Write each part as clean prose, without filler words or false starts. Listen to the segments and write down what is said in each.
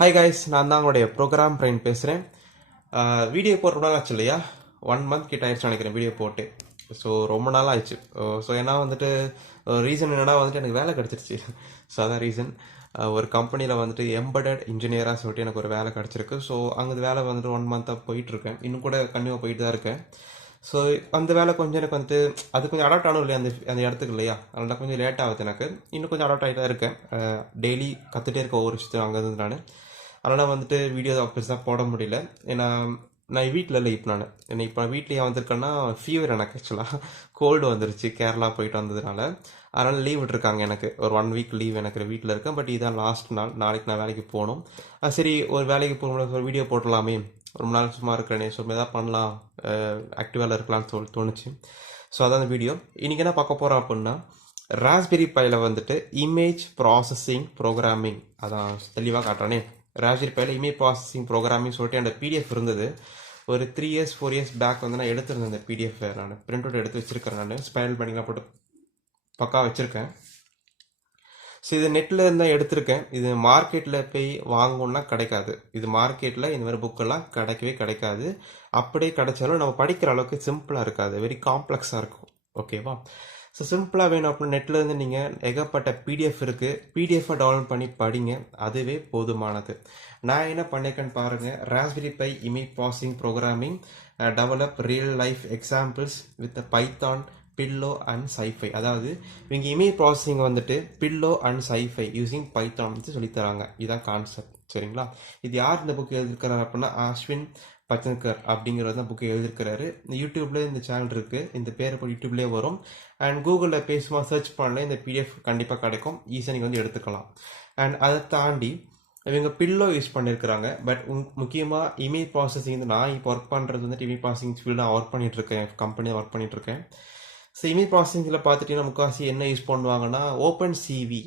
Hi guys, நான் தான் உங்களுடைய ப்ரோக்ராம் பிரைன் பேசுகிறேன். வீடியோ போட்டு ரொம்ப நாள் ஆச்சு இல்லையா? 1 மந்த் கிட்ட ஆயிடுச்சு நினைக்கிறேன் வீடியோ போட்டு. ஸோ ரொம்ப நாள் ஆயிடுச்சு. ஸோ ஏன்னா வந்துட்டு ரீசன் என்னன்னா வந்துட்டு எனக்கு வேலை கிடச்சிருச்சு. ஸோ அதான் ரீசன். ஒரு கம்பெனியில் வந்துட்டு எம்படட் இன்ஜினியராக சொல்லிட்டு எனக்கு ஒரு வேலை கிடச்சிருக்கு. ஸோ அங்கே வேலை வந்துட்டு 1 மந்த்தாக போயிட்டுருக்கேன். இன்னும் கூட கண்டினியூவாக போயிட்டு தான் இருக்கேன். ஸோ அந்த வேலை கொஞ்சம் எனக்கு வந்துட்டு அது கொஞ்சம் அடாப்ட் ஆகணும் இல்லையா அந்த அந்த இடத்துக்கு இல்லையா, அதனால் கொஞ்சம் லேட் ஆகுது எனக்கு. இன்னும் கொஞ்சம் அடாப்ட் ஆகிட்டு தான் இருக்கேன். டெய்லி கற்றுட்டே இருக்க ஒவ்வொரு விஷயத்தையும் அங்கே இருந்து நான். அதனால் வந்துட்டு வீடியோ பெருசாக போட முடியல. ஏன்னா நான் வீட்டில் இல்லை இப்போ. நான் இப்போ வீட்லேயே வந்திருக்கேன்னா ஃபீவர் எனக்கு ஆக்சுவலாக கோல்டு வந்துருச்சு கேரளா போயிட்டு வந்ததுனால. அதனால் லீவ் விட்டுருக்காங்க எனக்கு. ஒரு 1 வீக் லீவ் எனக்கு வீட்டில் இருக்கேன். பட் இதுதான் லாஸ்ட் நாள். நாளைக்கு நான் வேலைக்கு போகணும். சரி, ஒரு வேலைக்கு போகணும், ஒரு வீடியோ போட்டலாமே, ரொம்ப நாள் சும்மா இருக்கிறேனே, ஸோ எதாவது பண்ணலாம், ஆக்டிவாக இருக்கலாம்னு தோணுச்சு. ஸோ அதான் அந்த வீடியோ. இன்றைக்கி என்ன பார்க்க போகிறோம் அப்படின்னா, ராஸ்பெரி பையில் வந்துட்டு இமேஜ் ப்ராசஸிங் ப்ரோக்ராமிங், அதான் தெளிவாக காட்டுறேனே. ராஸ்பெரி பையில் இமேஜ் ப்ராசஸிங் ப்ரோக்ராமிங் சொல்லிட்டு அந்த பிடிஎஃப் இருந்தது. ஒரு 3 இயர்ஸ் 4 இயர்ஸ் பேக் வந்து நான் எடுத்திருந்தேன் அந்த பிடிஎஃப். நான் பிரிண்ட் அவுட் எடுத்து வச்சிருக்கேன். நான் ஸ்பைரல் பண்ணிங்கலாம் போட்டு பக்கா வச்சுருக்கேன். ஸோ இது நெட்டில் இருந்தால் எடுத்திருக்கேன். இது மார்க்கெட்டில் போய் வாங்கணுன்னா கிடைக்காது. இது மார்க்கெட்டில் இந்த மாதிரி புக்கெல்லாம் கிடைக்கவே கிடைக்காது. அப்படியே கிடைச்சாலும் நம்ம படிக்கிற அளவுக்கு சிம்பிளாக இருக்காது, வெரி காம்ப்ளெக்ஸாக இருக்கும். ஓகேவா? ஸோ சிம்பிளாக வேணும் அப்படின்னா நெட்டில் இருந்து நீங்கள் ஏகப்பட்ட பிடிஎஃப் இருக்குது, பிடிஎஃபை டவுன்லோட் பண்ணி படிங்க, அதுவே போதுமானது. நான் என்ன பண்ணியிருக்கேன்னு பாருங்கள். Raspberry Pi image processing programming develop real life examples with Python, Pillow and SciPy. அதாவது இவங்க இமேஜ் ப்ராசஸிங் வந்துட்டு Pillow and SciPy using Python வந்து சொல்லித்தராங்க. இதுதான் கான்செப்ட். சரிங்களா? இது யார் இந்த புக் எழுதியிருக்கிறாரு அப்படின்னா அஸ்வின் பச்சன்கர் அப்படிங்கிறது தான் புக்கு எழுதியிருக்கிறாரு. இந்த யூடியூப்ல இந்த சேனல் இருக்குது, இந்த பேர் இப்போ யூடியூப்லேயே வரும். அண்ட் கூகுளில் பேசுமா சர்ச் பண்ணல இந்த பிடிஎஃப் கண்டிப்பாக கிடைக்கும். ஈஸியாக நீங்கள் வந்து எடுத்துக்கலாம். அண்ட் அதை தாண்டி இவங்க பில்லோ யூஸ் பண்ணியிருக்கிறாங்க. பட் முக்கியமாக இமேஜ் ப்ராசஸிங் நான் இப்போ ஒர்க் பண்ணுறது வந்துட்டு இமேஜ் ப்ராசஸிங் ஃபீல்டாக ஒர்க் பண்ணிகிட்ருக்கேன், கம்பெனியில் ஒர்க் பண்ணிகிட்ருக்கேன். ஸோ இமேஜ் ப்ராசஸிங்கில் பார்த்துட்டிங்கன்னா முக்கால்வாசி என்ன யூஸ் பண்ணுவாங்கன்னா ஓப்பன் சிவி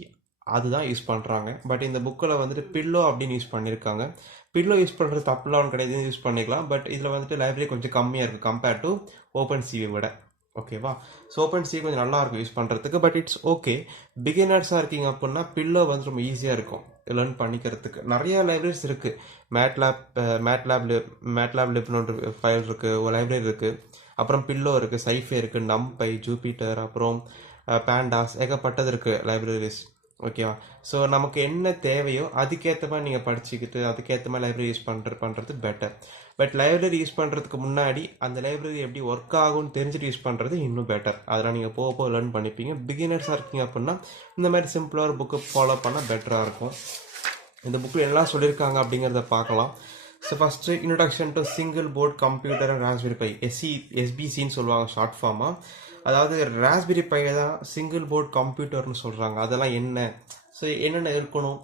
அதுதான் யூஸ் பண்ணுறாங்க. பட் இந்த புக்கில் வந்துட்டு பில்லோ அப்படின்னு யூஸ் பண்ணியிருக்காங்க. பில்லோ யூஸ் பண்ணுறது தப்புலாம் கிடையாது, யூஸ் பண்ணிக்கலாம். பட் இதில் வந்துட்டு லைப்ரரி கொஞ்சம் கம்மியாக இருக்குது கம்பேர்ட் டு ஓப்பன் சிவி விட. ஓகேவா? ஸோ ஓப்பன் சிவி கொஞ்சம் நல்லாயிருக்கும் யூஸ் பண்ணுறதுக்கு. But it's okay. பிகினர்ஸாக இருக்கீங்க அப்படின்னா பில்லோ வந்து ரொம்ப ஈஸியாக இருக்கும் லேர்ன் பண்ணிக்கிறதுக்கு. நிறைய லைப்ரரிஸ் இருக்குது. மேட்லாப் லிப்னு ஒரு ஃபைல் இருக்குது, ஒரு லைப்ரரி இருக்குது. அப்புறம் பில்லோ இருக்குது, சைஃபே இருக்குது, நம்பை, ஜூபிட்டர், அப்புறம் பேண்டாஸ், ஏகப்பட்டது இருக்குது லைப்ரரிஸ். ஓகேவா? ஸோ நமக்கு என்ன தேவையோ அதுக்கேற்ற மாதிரி நீங்கள் படிச்சுக்கிட்டு அதுக்கேற்ற மாதிரி லைப்ரரி யூஸ் பண்ணுறது பெட்டர். பட் லைப்ரரி யூஸ் பண்ணுறதுக்கு முன்னாடி அந்த லைப்ரரி எப்படி ஒர்க் ஆகும்னு தெரிஞ்சுட்டு யூஸ் பண்ணுறது இன்னும் பெட்டர். அதெல்லாம் நீங்கள் போக போக லேர்ன் பண்ணிப்பீங்க. பிகினர்ஸாக இருக்கீங்க அப்படின்னா இந்த மாதிரி சிம்பிளாக ஒரு புக்கு ஃபாலோ பண்ணால் பெட்டராக இருக்கும். இந்த புக்கில் எல்லாம் சொல்லியிருக்காங்க அப்படிங்கிறத பார்க்கலாம். So first introduction to single board computer and raspberry pi, எஸ்பிசின்னு சொல்லுவாங்க ஷார்ட் ஃபார்மாக. அதாவது ராஸ்பெரி பை தான் சிங்கிள் போர்ட் கம்ப்யூட்டர்னு சொல்கிறாங்க. அதெல்லாம் என்ன, ஸோ என்னென்ன இருக்கணும்,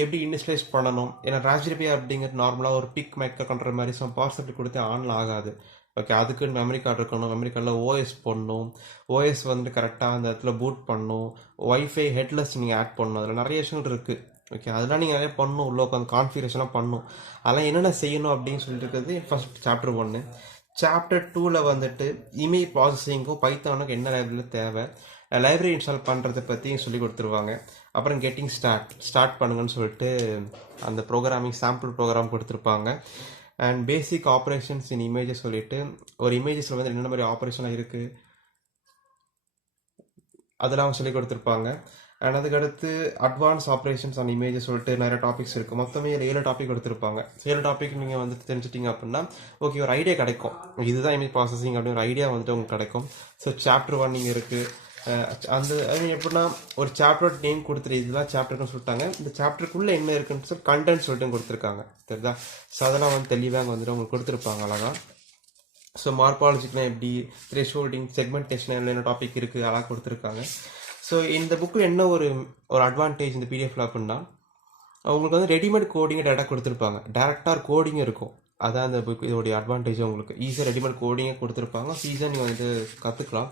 எப்படி இனிஷியலைஸ் பண்ணணும். ஏன்னா ராஸ்பெரி பை அப்படிங்கிறது நார்மலாக ஒரு பிக் மைக்கை கண்ட்ரோல் மாதிரி பவர் சப்ளை கொடுத்து ஆன்ல ஆகாது. ஓகே, அதுக்குன்னு மெமரி கார்டு இருக்கணும், மெமரி கார்டில் ஓஎஸ் போடணும், ஓஎஸ் வந்துட்டு கரெக்டாக அந்த இடத்துல பூட் பண்ணணும், ஒய்ஃபை ஹெட்லெஸ் நீங்கள் ஆட் பண்ணணும், அதில் நிறைய விஷயங்கள் இருக்குது. ஓகே, அதெல்லாம் நீங்கள் நிறைய பண்ணணும், உள்ள உட்காந்து கான்ஃபிகரேஷன்லாம் பண்ணணும். அதெல்லாம் என்னென்ன செய்யணும் அப்படின்னு சொல்லிட்டு இருக்கிறது ஃபர்ஸ்ட் சாப்டர் 1. சாப்டர் 2ல் வந்துட்டு இமேஜ் ப்ராசஸிங்கும் பைத்தானுக்கும் என்ன லைப்ரரியில் தேவை, லைப்ரரி இன்ஸ்டால் பண்ணுறதை பற்றி சொல்லி கொடுத்துருவாங்க. அப்புறம் கெட்டிங் ஸ்டார்ட் பண்ணுங்கன்னு சொல்லிட்டு அந்த ப்ரோக்ராமிங் சாம்பிள் ப்ரோக்ராம் கொடுத்துருப்பாங்க. And basic operations in images சொல்லிட்டு ஒரு இமேஜஸில் வந்து என்னென்ன மாதிரி ஆப்ரேஷனாக இருக்குது அதெல்லாம் சொல்லி கொடுத்துருப்பாங்க. அண்ட் அதுக்கடுத்து அட்வான்ஸ் ஆப்ரேஷன்ஸ் ஆன் இமேஜஸ் சொல்லிட்டு நிறைய டாபிக்ஸ் இருக்குது. மொத்தமே 7 டாபிக் கொடுத்துருப்பாங்க. 7 டாபிக் நீங்கள் வந்துட்டு தெரிஞ்சிட்டிங்க அப்படின்னா ஓகே, ஒரு ஐடியா கிடைக்கும், இதுதான் இமேஜ் ப்ராசஸிங் அப்படின்னு ஒரு ஐடியா வந்துட்டு உங்களுக்கு கிடைக்கும். ஸோ சாப்டர் 1 நீங்கள் இருக்குது. அந்த எப்படின்னா ஒரு சாப்டர் நேம் கொடுத்துரு, இதெல்லாம் சாப்டர்னு சொல்லிட்டாங்க. இந்த சாப்டருக்குள்ளே என்ன இருக்குன்னு சொல்லி கண்டென்ட் சொல்லிட்டு கொடுத்துருக்காங்க. தெரியுதா? ஸோ அதெல்லாம் வந்து தெளிவாக வந்துட்டு உங்களுக்கு கொடுத்துருப்பாங்க அழகாக. ஸோ மார்பாலஜிக்லாம் எப்படி, த்ரெஷ்ஹோல்டிங், செக்மெண்டேஷன் என்ன டாபிக் இருக்குது அதெல்லாம் கொடுத்துருக்காங்க. ஸோ இந்த புக்கில் என்ன ஒரு அட்வான்டேஜ் இந்த பிடிஎஃப்ல அப்படின்னா, உங்களுக்கு வந்து ரெடிமேட் கோடிங்கை டேரெக்டாக கொடுத்துருப்பாங்க. டேரெக்டாக கோடிங் இருக்கும். அதான் அந்த புக் இதோடைய அட்வான்டேஜ். உங்களுக்கு ஈஸியாக ரெடிமேட் கோடிங்கை கொடுத்துருப்பாங்க. ஸோ ஈஸியாக நீங்கள் வந்து பார்த்துக்கலாம்.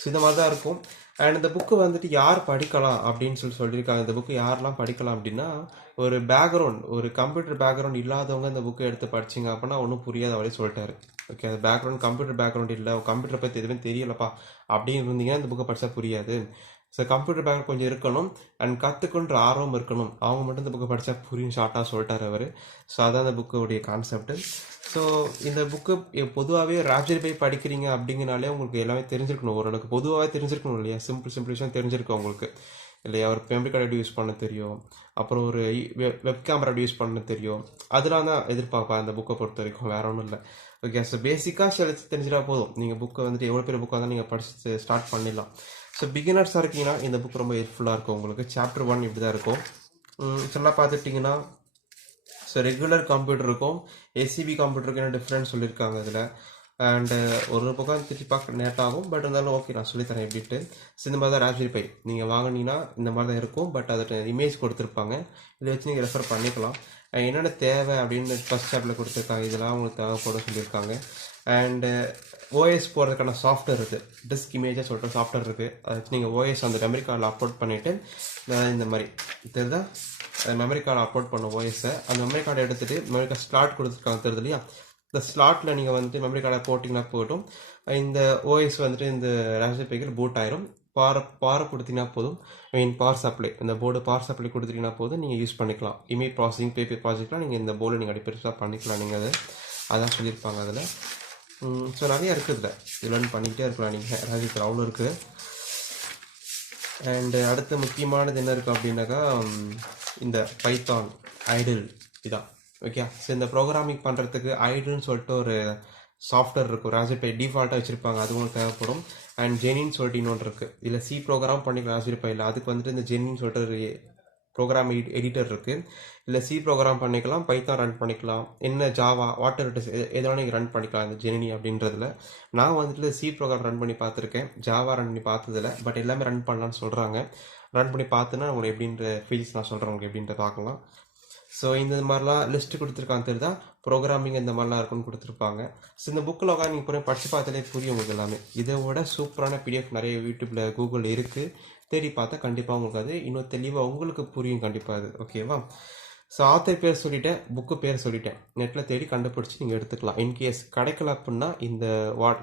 ஸோ இந்த மாதிரி தான் இருக்கும். அண்ட் இந்த புக்கு வந்துட்டு யார் படிக்கலாம் அப்படின்னு சொல்லியிருக்காங்க. இந்த புக்கு யாரெல்லாம் படிக்கலாம் அப்படின்னா, ஒரு பேக்ரவுண்ட், ஒரு கம்ப்யூட்டர் பேக்ரவுண்ட் இல்லாதவங்க இந்த புக்கை எடுத்து படிச்சிங்க அப்படின்னா ஒன்றும் புரியாத வரையும் சொல்லிட்டாரு. ஓகே, அது பேக்ரவுண்ட் கம்ப்யூட்டர் பேக்ரவுண்ட் இல்லை, கம்ப்யூட்டரை பற்றி எதுவுமே தெரியலப்பா அப்படின்னு இருந்தீங்கன்னா இந்த புக்கை படித்தா புரியாது. ஸோ கம்ப்யூட்டர் பேக்ரவுண்ட் கொஞ்சம் இருக்கணும் அண்ட் கற்றுக்குன்ற ஆர்வம் இருக்கணும். அவங்க மட்டும் இந்த புக்கை படித்தா புரியும் ஷார்ட்டாக சொல்லிட்டார் அவர். ஸோ அதான் அந்த புக்குடைய கான்செப்ட். ஸோ இந்த புக்கு பொதுவாகவே ராப்சரி பை படிக்கிறீங்க அப்படிங்கனாலே உங்களுக்கு எல்லாமே தெரிஞ்சிருக்கணும், ஓரளவுக்கு பொதுவாகவே தெரிஞ்சிருக்கணும் இல்லையா? சிம்பிள் விஷயம் தெரிஞ்சிருக்கும் உங்களுக்கு இல்லையா? ஒரு மெமரி கார்டு எப்படி யூஸ் பண்ண தெரியும், அப்புறம் ஒரு வெப் கேமரா எப்படி யூஸ் பண்ண தெரியும், அதெல்லாம் தான் எதிர்பார்ப்பேன் அந்த புக்கை பொறுத்த வரைக்கும், வேற ஒன்றும் இல்லை. ஓகே, ஸோ பேசிக்காக சில தெரிஞ்சிட்டா போதும், நீங்கள் புக்கை வந்துட்டு எவ்வளோ பெரிய புக்காக தான் நீங்கள் படிச்சு ஸ்டார்ட் பண்ணிடலாம். ஸோ பிகினர்ஸாக இருக்கீங்கன்னா இந்த புக் ரொம்ப ஹெல்ப்ஃபுல்லாக இருக்கும் உங்களுக்கு. சாப்டர் 1 இப்படி தான் இருக்கும். இதெல்லாம் பார்த்துட்டிங்கன்னா ஸோ ரெகுலர் கம்ப்யூட்டர் இருக்கும், ஏசிபி கம்ப்யூட்டருக்கு என்ன டிஃப்ரெண்ட் சொல்லியிருக்காங்க இதில். அண்டு ஒரு பக்கம் திருப்பி பார்க்க நேட் ஆகும், பட் இருந்தாலும் ஓகே நான் சொல்லித்தரேன் எப்படின்ட்டு. ஸோ இந்த மாதிரி தான் ராஸ்பெரி பை நீங்கள் வாங்கினீங்கன்னா இந்த மாதிரி தான் இருக்கும், பட் அதோட இமேஜ் கொடுத்துருப்பாங்க, இதை வச்சு நீங்கள் ரெஃபர் பண்ணிக்கலாம். என்னென்ன தேவை அப்படின்னு ஃபஸ்ட் சாப்டரில் கொடுத்துருக்காங்க, இதெல்லாம் உங்களுக்கு தேவைப்பட சொல்லியிருக்காங்க. அண்டு ஓஎஸ் போடுறதுக்கான சாஃப்ட்வேர் இருக்குது, டிஸ்க் இமேஜாக சொல்கிற சாஃப்ட்வேர் இருக்குது, அதை வச்சு நீங்கள் ஓஎஸ் அந்த மெமரி கார்டில் அப்லோட் பண்ணிவிட்டு இந்த மாதிரி தெரியுதா மெமரி கார்டை அப்லோட் பண்ண ஓஎஸை அந்த மெமரி கார்டை எடுத்துகிட்டு மெமரி கார்டு ஸ்லாட் கொடுத்துருக்காங்க தெரியுது இல்லையா? இந்த ஸ்லாட்டில் நீங்கள் வந்துட்டு மெமரி கார்டை போட்டிங்கன்னா போட்டும் இந்த ஓஎஸ் வந்துட்டு இந்த ராஸ்பெரி பைக்கில் பூட் ஆயிரும். பவர் கொடுத்தீங்கன்னா போதும், பவர் சப்ளை, இந்த போர்டு பவர் சப்ளை கொடுத்துட்டீங்கன்னா போதும், நீங்கள் யூஸ் பண்ணிக்கலாம். இமேஜ் ப்ராசஸிங் பேப்பர் ப்ராஜெக்ட்லாம் நீங்கள் இந்த போர்டில் நீங்கள் அடிப்படையாக பண்ணிக்கலாம். நீங்கள் அதான் சொல்லியிருப்பாங்க அதில். ஸோ நிறையா இருக்குது இதில் லேர்ன் பண்ணிக்கிட்டே இருக்கலாம் நீங்கள். ராஜித்தில் அவ்வளோ இருக்குது. அண்டு அடுத்த முக்கியமானது என்ன இருக்குது அப்படின்னாக்கா இந்த பைத்தான் ஐடில் இதான். ஓகே, ஸோ இந்த ப்ரோக்ராமிங் பண்ணுறதுக்கு ஐடில்னு சொல்லிட்டு ஒரு சாஃப்ட்வேர் இருக்கும், ராஸ்பெரி பை டிஃபால்ட்டாக வச்சுருப்பாங்க, அது உங்களுக்கு தேவைப்படும். அண்ட் ஜெனின்னு சொல்லிட்டு இன்னொன்று இருக்குது, இதில் சி ப்ரோக்ராம் பண்ணிக்கலாம் ராஸ்பெரி பையில். அதுக்கு வந்துட்டு இந்த ஜெனின்னு சொல்லிட்டு ஒரு ப்ரோக்ராம் எடிட்டர் இருக்குது, இல்லை சி ப்ரோக்ராம் பண்ணிக்கலாம், பைத்தான் ரன் பண்ணிக்கலாம், என்ன ஜாவா வாட்டர் இட் இஸ் எதனால நீங்கள் ரன் பண்ணிக்கலாம் இந்த ஜெனினி அப்படின்றதுல. நான் வந்துட்டு சி ப்ரோக்ராம் ரன் பண்ணி பார்த்துருக்கேன், ஜாவா ரன் பண்ணி பார்த்ததில்ல, பட் எல்லாமே ரன் பண்ணலான்னு சொல்கிறாங்க. ரன் பண்ணி பார்த்துன்னா உங்களுக்கு எப்படின்ற ஃபீல்ஸ் நான் சொல்கிறேன் உங்களுக்கு எப்படின்ற பார்க்கலாம். ஸோ இந்த மாதிரிலாம் லிஸ்ட்டு கொடுத்துருக்காங்க தெரியுதா, ப்ரோக்ராமிங் இந்த மாதிரிலாம் இருக்குன்னு கொடுத்துருப்பாங்க. ஸோ இந்த புக்கில் உட்காந்து நீங்கள் போய் படித்து பார்த்தாலே புரியும் உங்களுக்கு எல்லாமே. இதை விட சூப்பரான பிடிஎஃப் நிறைய யூடியூப்பில் கூகுளில் இருக்குது, தேடி பார்த்தா கண்டிப்பாக உங்களுக்கு அது இன்னும் தெளிவாக உங்களுக்கு புரியும் கண்டிப்பாக அது. ஓகேவா? ஸோ ஆத்தர் பேர் சொல்லிட்டேன், புக்கு பேர் சொல்லிட்டேன், நெட்டில் தேடி கண்டுபிடிச்சி நீங்கள் எடுத்துக்கலாம். இன்கேஸ் கிடைக்கல அப்படின்னா இந்த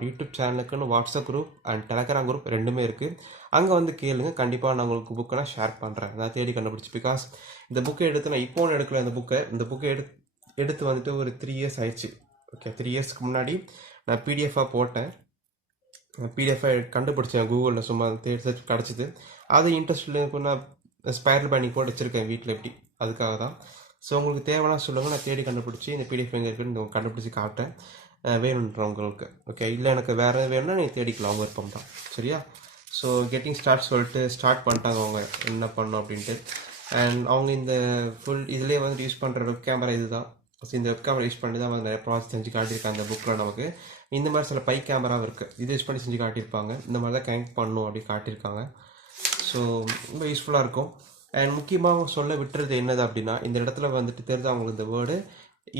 யூடியூப் சேனலுக்குன்னு WhatsApp group and Telegram group ரெண்டுமே இருக்குது, அங்கே வந்து கேளுங்க, கண்டிப்பாக நான் உங்களுக்கு புக்கெல்லாம் ஷேர் பண்ணுறேன், நான் தேடி கண்டுபிடிச்சி. பிகாஸ் இந்த புக்கை எடுத்து நான் இப்போ எடுக்கல, இந்த புக்கை எடுத்து வந்துட்டு ஒரு 3 இயர்ஸ் ஆயிடுச்சு. ஓகே, 3 இயர்ஸ்க்கு முன்னாடி நான் பிடிஎஃபாக போட்டேன், பிடிஎஃபாக கண்டுபிடிச்சேன் கூகுளில், சும்மா தேடி கிடச்சிது. அது இன்ட்ரெஸ்ட் நான் ஸ்பைரல் பைண்டிங் போட்டு வச்சுருக்கேன் வீட்டில் எப்படி, அதுக்காக தான். ஸோ உங்களுக்கு தேவையான சொல்லுங்கள், நான் தேடி கண்டுபிடிச்சி இந்த பிடிஎஃப் எங்கே இருக்குன்னு கண்டுபிடிச்சி காட்டேன் வேணுன்றவங்களுக்கு. ஓகே, இல்லை எனக்கு வேறு வேணும்னா நீங்கள் தேடிக்கலாம், அவங்க விருப்பம் தான். சரியா? ஸோ கெட்டிங் ஸ்டார்ட் சொல்லிட்டு ஸ்டார்ட் பண்ணிட்டாங்க அவங்க என்ன பண்ணணும் அப்படின்ட்டு. அண்ட் அவங்க இந்த ஃபுல் இதிலே வந்து யூஸ் பண்ணுற வெப் கேமரா இது தான். ஸோ இந்த வெப் கேமரா யூஸ் பண்ணி தான் அவங்க நிறைய ப்ராசஸ் செஞ்சு காட்டியிருக்காங்க அந்த புக்கில் நமக்கு. இந்த மாதிரி சில பை கேமராவும் இருக்குது, இது யூஸ் பண்ணி செஞ்சு காட்டியிருப்பாங்க, இந்த மாதிரி தான் கனெக்ட் பண்ணணும் அப்படி காட்டியிருக்காங்க. ஸோ ரொம்ப யூஸ்ஃபுல்லாக இருக்கும். அண்ட் முக்கியமாக சொல்ல விட்டுறது என்னது அப்படின்னா, இந்த இடத்துல வந்துட்டு தெரிஞ்சு அவங்களுக்கு இந்த வேர்டு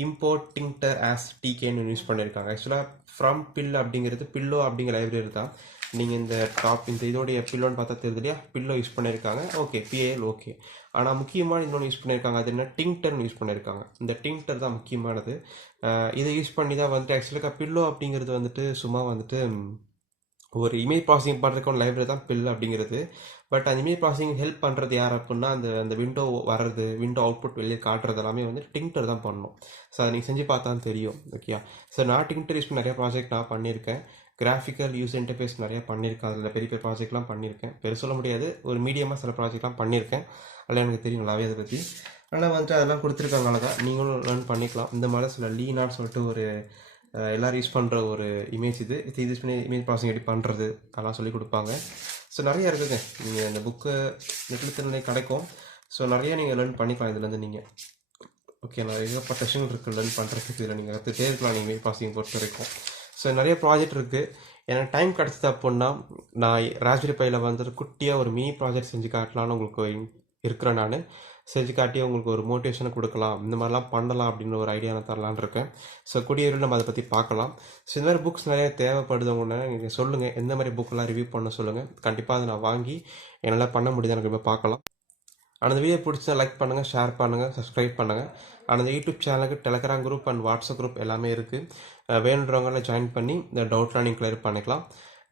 இம்போர்ட்டிங்டர் ஆஸ் டிகேன்னு யூஸ் பண்ணியிருக்காங்க. ஆக்சுவலாக ஃப்ரம் பில் அப்படிங்கிறது பில்லோ அப்படிங்கிற லைப்ரரி தான். நீங்கள் இந்த இந்த இதோடைய பில்லோன்னு பார்த்தா தெரியுது இல்லையா, பில்லோ யூஸ் பண்ணியிருக்காங்க, ஓகே, பிஏஎல் ஓகே. ஆனால் முக்கியமான இன்னொன்று யூஸ் பண்ணியிருக்காங்க, அது என்ன டிங்டர்னு யூஸ் பண்ணியிருக்காங்க. இந்த டிங்டர் தான் முக்கியமானது. இதை யூஸ் பண்ணி தான் வந்துட்டு ஆக்சுவலாக பில்லோ அப்படிங்கிறது வந்துட்டு சும்மா வந்துட்டு ஒரு இமேஜ் ப்ராசஸிங் பண்ணுறதுக்கு லைப்ரரி தான் பில் அப்படிங்கிறது. பட் அந்த இமேஜ் ப்ராசஸிங் ஹெல்ப் பண்ணுறது யார் அப்படின்னா, அந்த விண்டோ வர்றது, விண்டோ அவுட்புட் வெளியே காட்டுறது எல்லாமே வந்து டிங்டர் தான் பண்ணணும். ஸோ அதை நீங்கள் செஞ்சு பார்த்தா தெரியும். ஓகே, ஸோ நான் டிங்டர் யூஸ் பண்ணி நிறைய ப்ராஜெக்ட் நான் பண்ணியிருக்கேன், கிராஃபிக்கல் யூஸ் இன்டர்ஃபேஸ் நிறையா பண்ணியிருக்கேன், அதில் பெரிய பெரிய ப்ராஜெக்ட்லாம் பண்ணியிருக்கேன். பெரு சொல்ல முடியாது, ஒரு மீடியமாக சில ப்ராஜெக்ட்லாம் பண்ணியிருக்கேன், அதில் எனக்கு தெரியும் நல்லாவே அதை பற்றி. ஆனால் வந்துட்டு அதெல்லாம் கொடுத்துருக்காங்க, அழகாக நீங்களும் லேர்ன் பண்ணிக்கலாம். இந்த மாதிரி சில லீனான்னு சொல்லிட்டு ஒரு எல்லோரும் யூஸ் பண்ணுற ஒரு இமேஜ் இது யூஸ் பண்ணி இமேஜ் ப்ராசஸிங் எப்படி பண்ணுறது அதெல்லாம் சொல்லிக் கொடுப்பாங்க. ஸோ நிறையா இருக்குதுங்க, நீங்கள் இந்த புக்கு நெட்டில் கிடைக்கும். ஸோ நிறையா நீங்கள் லேர்ன் பண்ணிக்கலாம் இதுலேருந்து நீங்கள். ஓகே, நிறைய விஷயங்கள் இருக்குது லேர்ன் பண்ணுறதுக்கு, இதில் நீங்கள் கற்றுட்டே இருக்கலாம் நீங்கள் இமேஜ் ப்ராசஸிங் பொறுத்த வரைக்கும். ஸோ நிறைய ப்ராஜெக்ட் இருக்குது. எனக்கு டைம் கிடச்சிது அப்படின்னா நான் ராஸ்பெரி பையில் வந்துட்டு குட்டியாக ஒரு மினி ப்ராஜெக்ட் செஞ்சு காட்டலான்னு உங்களுக்கு இருக்கிறேன். நான் செஞ்சு காட்டி உங்களுக்கு ஒரு மோட்டிவேஷனை கொடுக்கலாம், இந்த மாதிரிலாம் பண்ணலாம் அப்படின்னு ஒரு ஐடியா நான் தரலான்னு இருக்கேன். ஸோ கூடிய நம்ம அதை பற்றி பார்க்கலாம். ஸோ இந்த மாதிரி புக்ஸ் நிறைய தேவைப்படுதவங்கன்னா நீங்கள் சொல்லுங்கள், எந்த மாதிரி புக்கெல்லாம் ரிவ்யூ பண்ண சொல்லுங்கள், கண்டிப்பாக அதை நான் வாங்கி என்னால் பண்ண முடியுது எனக்கு இப்போ பார்க்கலாம். அந்த வீடியோ பிடிச்சா லைக் பண்ணுங்கள், ஷேர் பண்ணுங்கள், சப்ஸ்கிரைப் பண்ணுங்கள். அந்த யூடியூப் சேனலுக்கு Telegram group and WhatsApp group எல்லாமே இருக்குது, வேணுன்றவங்கள ஜாயின் பண்ணி இந்த டவுட்லாம் நீங்கள் கிளியர் பண்ணிக்கலாம்.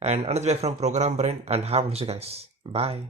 And another way from Program Brain and have a nice guys. Bye.